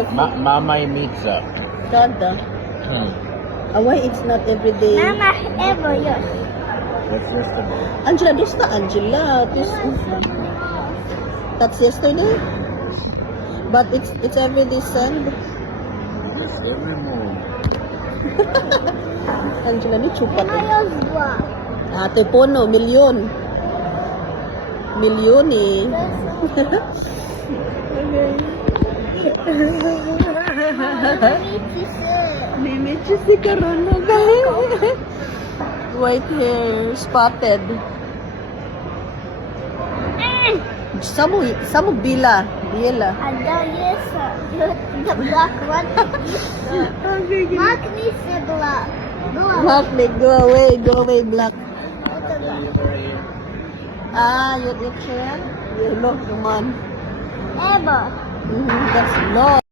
the food. Mamay pizza. Kada. Why it's not every day? Mama, ever yours. What's yesterday? Angela, dosta Angela. That's yesterday. But it's every day send. Yes, every morning. Angela ni chupa. Yours what? Ate Pono, milyon. Milyon eh. Mimichi si Karona guys. White hair, spotted. Samo bila. Bila. Yes, the black one. Mark me the black. Mark, go away, black. You can. You look, come on. Ever. That's no.